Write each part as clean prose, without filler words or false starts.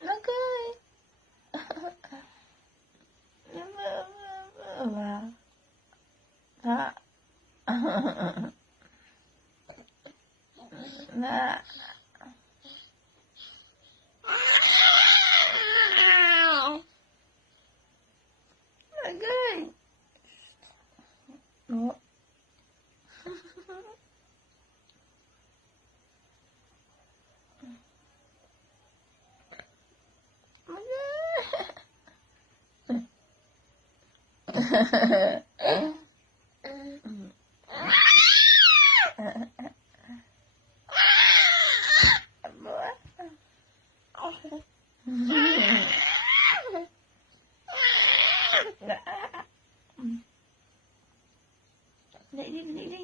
Lagay. Ha? Na. Lagay. No. Dali.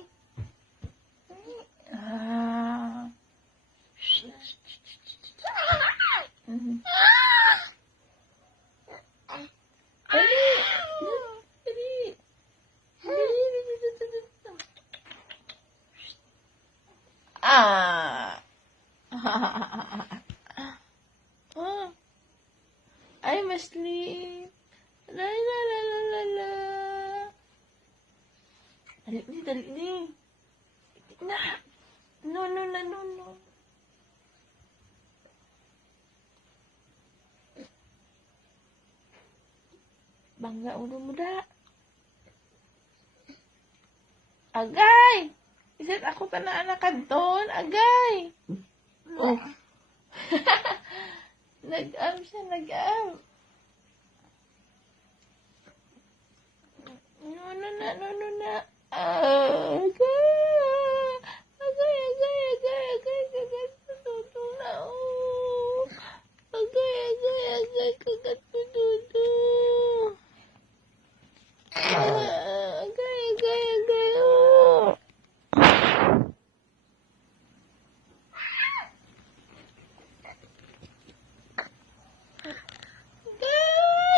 Ah. Ah. Oh. I must sleep. La la la la la la. Dali ni. Na. No. Bangga muda-muda. Agay! Isip ako pa na anak kanton. Agay! Oh. Nag-am siya, nag-am. No na. Agay. Tututo na, oh. Agay. Kagat tututo. Agay, oh.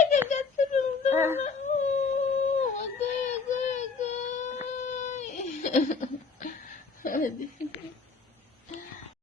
Kagat tututo na, oh. Agay.